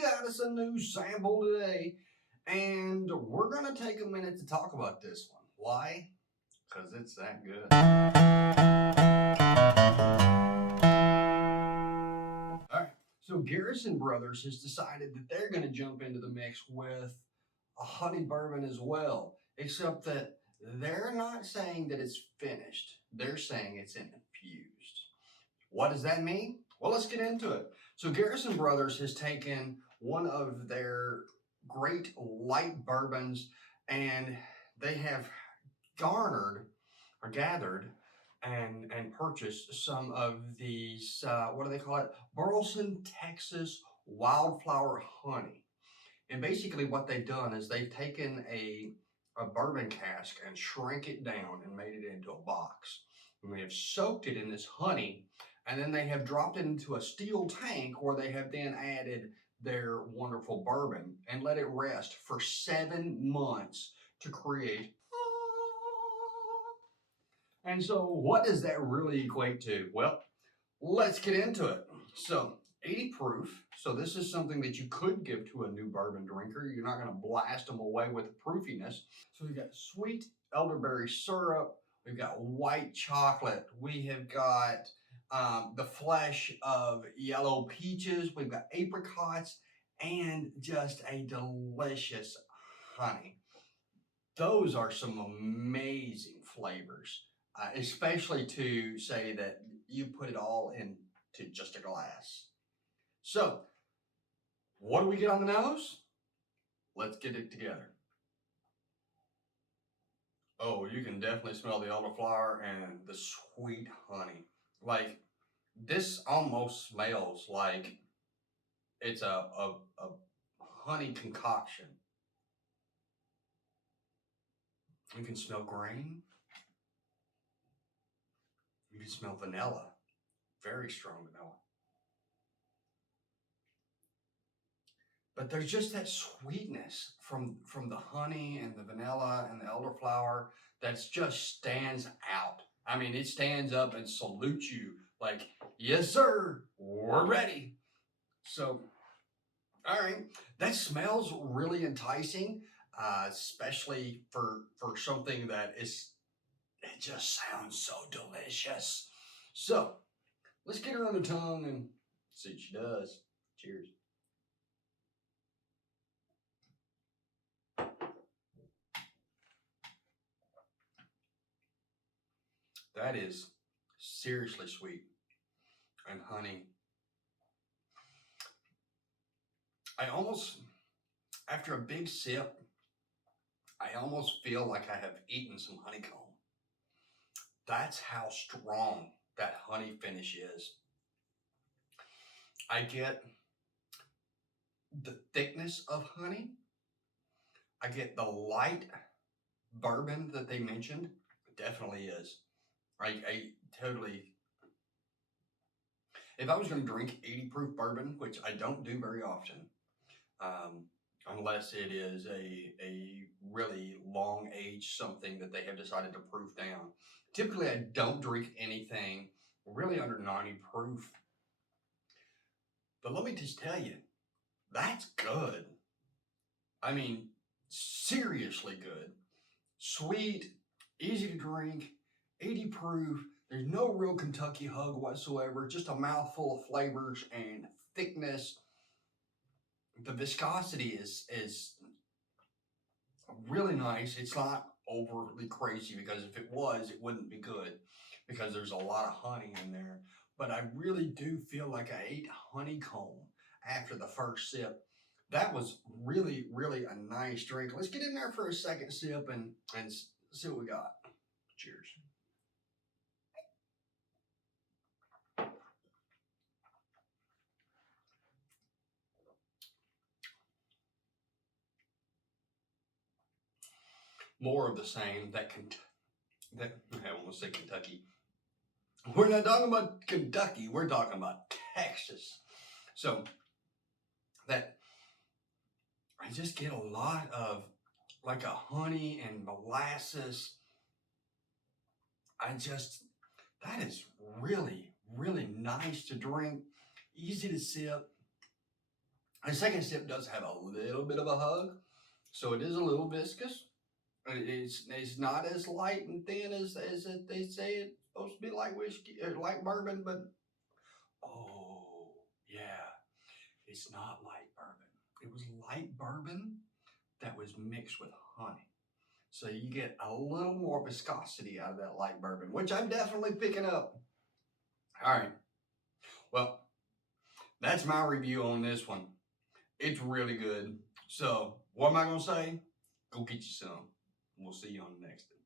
got us a new sample today, and we're going to take a minute to talk about this one. Why? Because it's that good. All right, so Garrison Brothers has decided that they're going to jump into the mix with a honey bourbon as well, except that they're not saying that it's finished. They're saying it's infused. What does that mean? Well, let's get into it. So Garrison Brothers has taken one of their great light bourbons and they have garnered or gathered and purchased some of these, what do they call it? Burleson, Texas wildflower honey. And basically what they've done is they've taken a bourbon cask and shrank it down and made it into a box. And they have soaked it in this honey, and then they have dropped it into a steel tank where they have then added their wonderful bourbon and let it rest for 7 months to create. And so what does that really equate to? Well, let's get into it. So 80 proof. So this is something that you could give to a new bourbon drinker. You're not going to blast them away with the proofiness. So we've got sweet elderberry syrup. We've got white chocolate. We have got the flesh of yellow peaches. We've got apricots and just a delicious honey. Those are some amazing flavors, especially to say that you put it all into just a glass. So, what do we get on the nose? Let's get it together. Oh, you can definitely smell the elderflower and the sweet honey. Like, this almost smells like it's a honey concoction. You can smell grain. You can smell vanilla. Very strong vanilla. But there's just that sweetness from the honey and the vanilla and the elderflower that just stands out. I mean, it stands up and salutes you like, yes, sir, we're ready. So, all right, that smells really enticing, especially for something that is, it just sounds so delicious. So, let's get her on the tongue and see what she does. Cheers. That is seriously sweet. And honey. I almost, after a big sip, I almost feel like I have eaten some honeycomb. That's how strong that honey finish is. I get the thickness of honey. I get the light bourbon that they mentioned. It definitely is. I totally, if I was going to drink 80 proof bourbon, which I don't do very often, unless it is a really long age something that they have decided to proof down. Typically, I don't drink anything really under 90 proof. But let me just tell you, that's good. I mean, seriously good. Sweet, easy to drink, 80 proof. There's no real Kentucky hug whatsoever, just a mouthful of flavors and thickness. The viscosity is really nice. It's not overly crazy because if it was, it wouldn't be good because there's a lot of honey in there. But I really do feel like I ate honeycomb after the first sip. That was really, really a nice drink. Let's get in there for a second sip and see what we got. Cheers. More of the same. I almost say Kentucky. We're not talking about Kentucky. We're talking about Texas. So that I just get a lot of like a honey and molasses. That is really, really nice to drink, easy to sip. The second sip does have a little bit of a hug, so it is a little viscous. It's not as light and thin as they say it's supposed to be, like whiskey or like bourbon, but oh yeah, it's not light bourbon. It was light bourbon that was mixed with honey. So you get a little more viscosity out of that light bourbon, which I'm definitely picking up. All right. Well, that's my review on this one. It's really good. So what am I going to say? Go get you some. We'll see you on the next one.